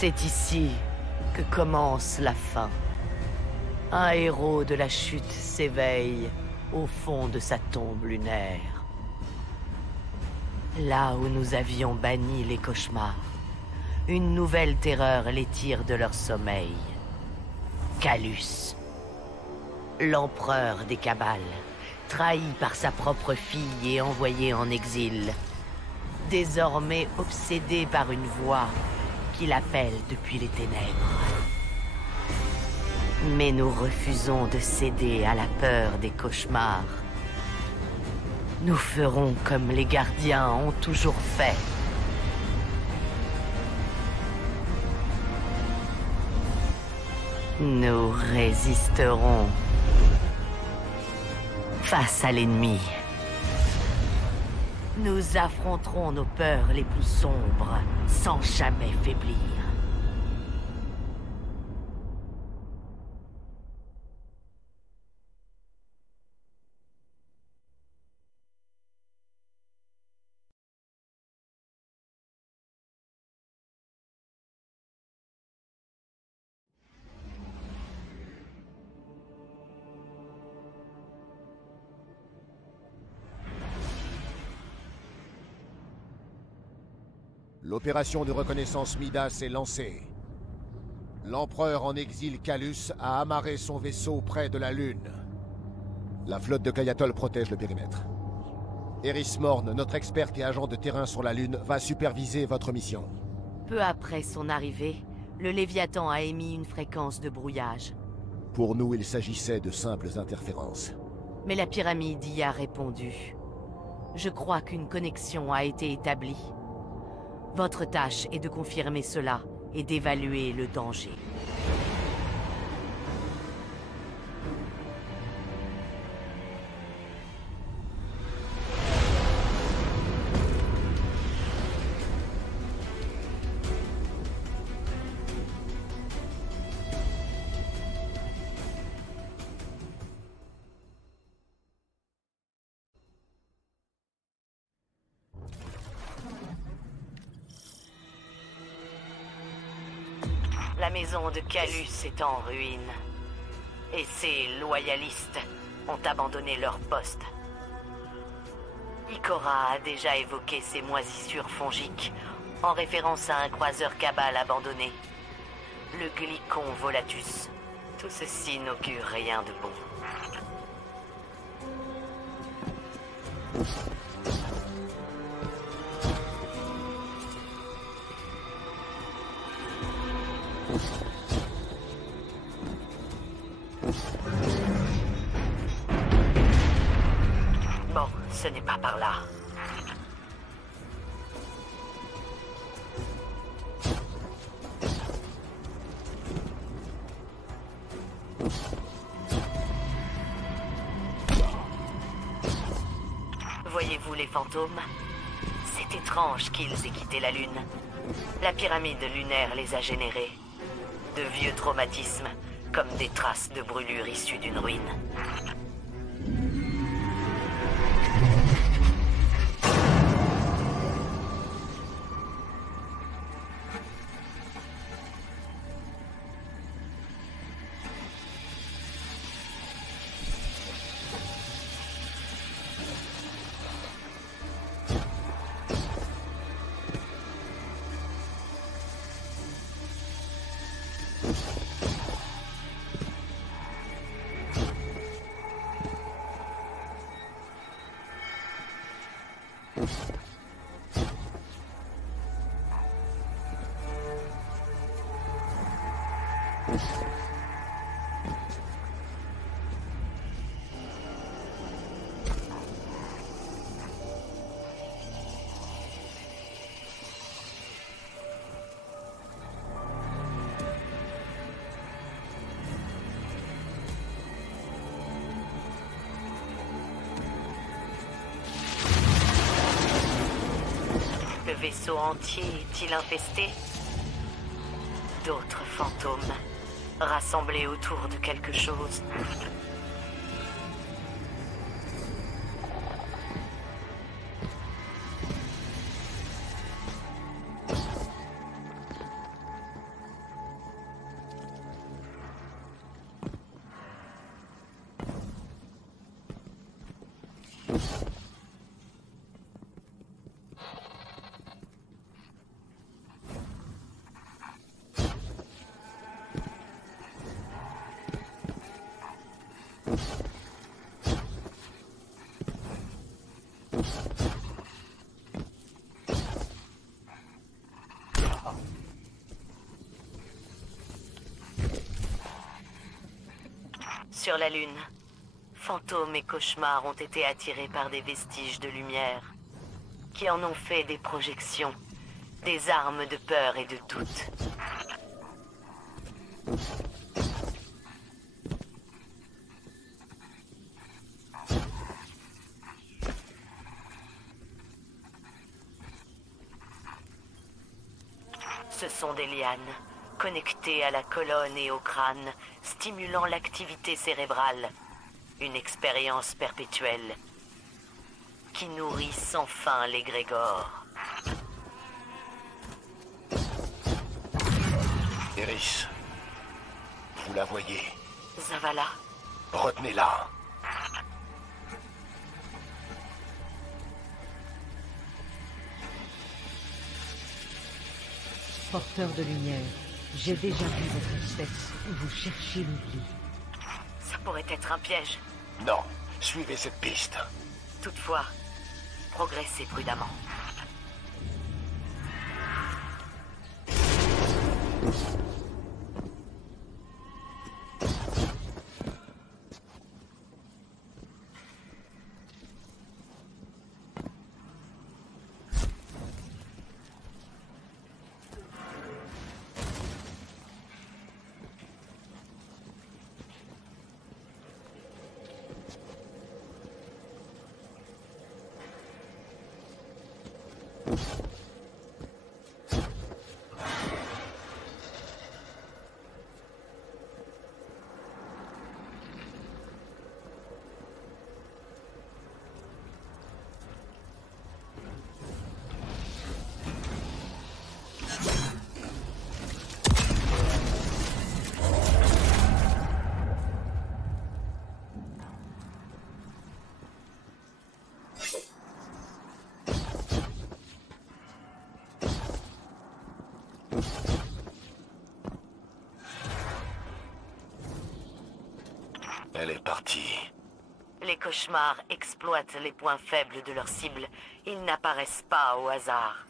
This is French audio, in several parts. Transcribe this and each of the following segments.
C'est ici que commence la fin. Un héros de la chute s'éveille au fond de sa tombe lunaire. Là où nous avions banni les cauchemars, une nouvelle terreur les tire de leur sommeil. Calus, l'empereur des Cabales, trahi par sa propre fille et envoyé en exil, désormais obsédé par une voix qui l'appelle depuis les ténèbres. Mais nous refusons de céder à la peur des cauchemars. Nous ferons comme les gardiens ont toujours fait. Nous résisterons face à l'ennemi. Nous affronterons nos peurs les plus sombres sans jamais faiblir. L'opération de reconnaissance Midas est lancée. L'empereur en exil Calus a amarré son vaisseau près de la Lune. La flotte de Kayatol protège le périmètre. Eris Morn, notre experte et agent de terrain sur la Lune, va superviser votre mission. Peu après son arrivée, le Léviathan a émis une fréquence de brouillage. Pour nous, il s'agissait de simples interférences. Mais la pyramide y a répondu. Je crois qu'une connexion a été établie. Votre tâche est de confirmer cela et d'évaluer le danger. La maison de Calus est en ruine. Et ses loyalistes ont abandonné leur poste. Ikora a déjà évoqué ces moisissures fongiques en référence à un croiseur Cabal abandonné. Le Glycon Volatus. Tout ceci n'augure rien de bon. Bon, ce n'est pas par là. Voyez-vous les fantômes? C'est étrange qu'ils aient quitté la Lune. La pyramide lunaire les a générés. De vieux traumatismes, comme des traces de brûlures issues d'une ruine. Le vaisseau entier est-il infesté? D'autres fantômes, rassemblés autour de quelque chose. Sur la Lune, fantômes et cauchemars ont été attirés par des vestiges de lumière, qui en ont fait des projections, des armes de peur et de doute. Ce sont des lianes, connectées à la colonne et au crâne, stimulant l'activité cérébrale. Une expérience perpétuelle qui nourrit sans fin l'égrégore. Eris, vous la voyez. Zavala, Retenez-la. Porteur de lumière, j'ai déjà vu votre espèce où vous cherchez l'oubli. ça pourrait être un piège. Non, suivez cette piste. Toutefois, progressez prudemment. Elle est partie. Les cauchemars exploitent les points faibles de leur cible. Ils n'apparaissent pas au hasard.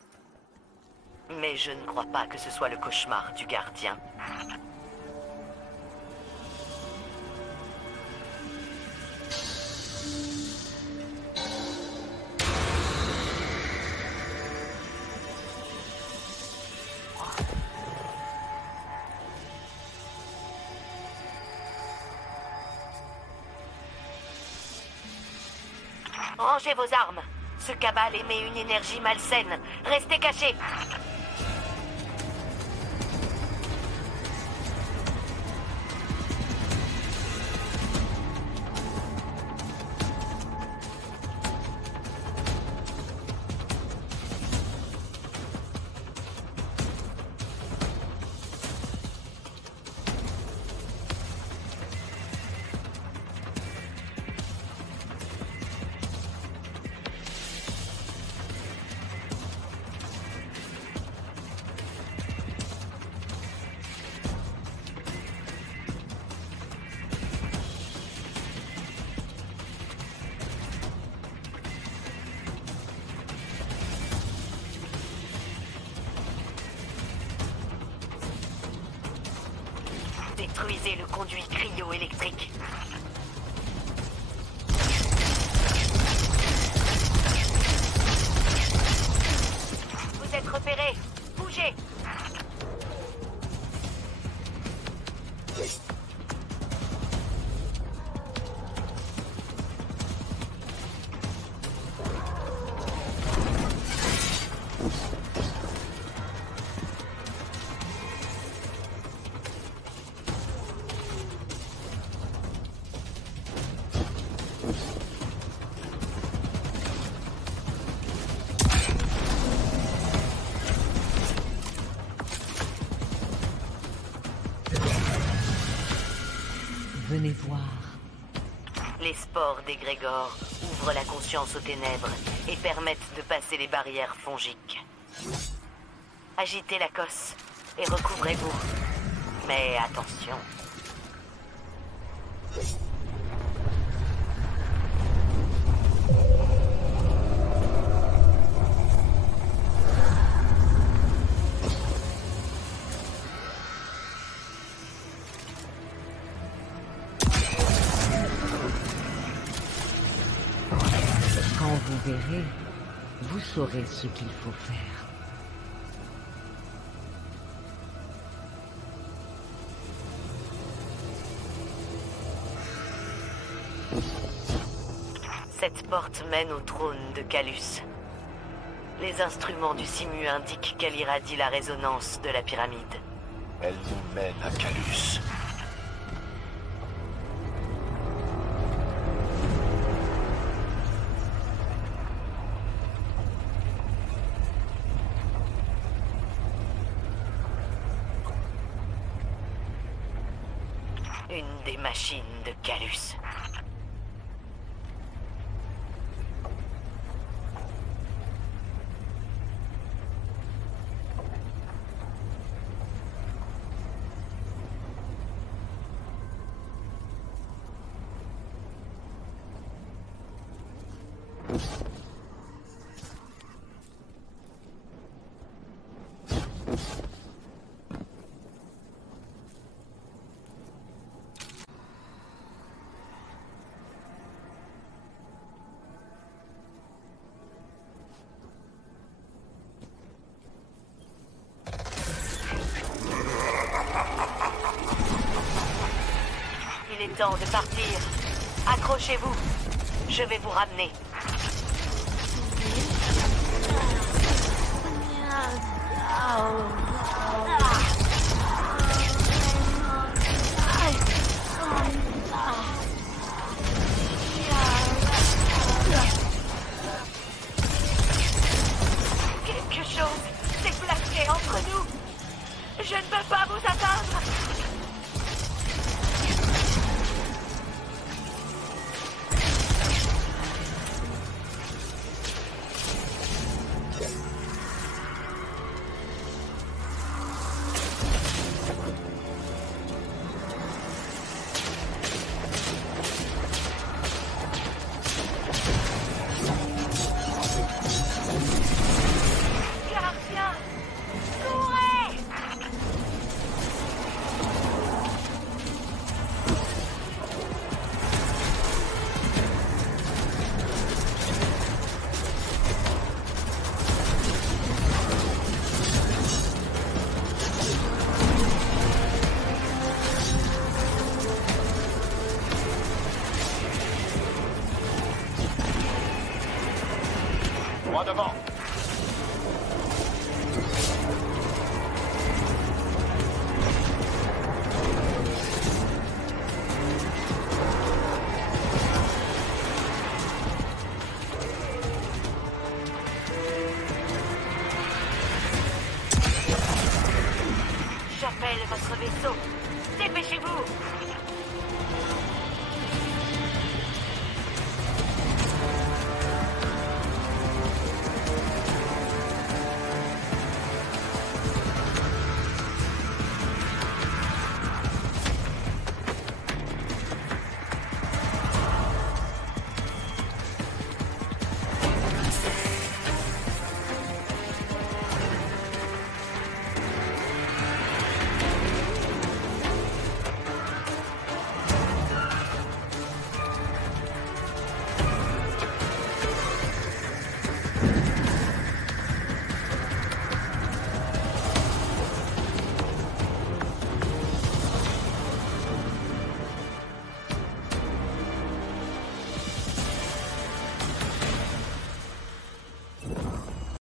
Mais je ne crois pas que ce soit le cauchemar du gardien. Rangez vos armes. Ce cabal émet une énergie malsaine. Restez cachés. Détruisez le conduit cryo-électrique. Vous êtes repérés. Bougez. Venez voir. Les spores d'égrégore ouvrent la conscience aux ténèbres et permettent de passer les barrières fongiques. Agitez la cosse et recouvrez-vous. Mais attention. saurez ce qu'il faut faire. Cette porte mène au trône de Calus. Les instruments du Simu indiquent qu'elle irradie la résonance de la pyramide. Elle nous mène à Calus. Une des machines de Calus. Il est temps de partir. Accrochez-vous. Je vais vous ramener. Quelque chose s'est placé entre nous. Je ne peux pas vous atteindre. Gardien, courez! Droit devant. J'appelle votre vaisseau. Dépêchez-vous!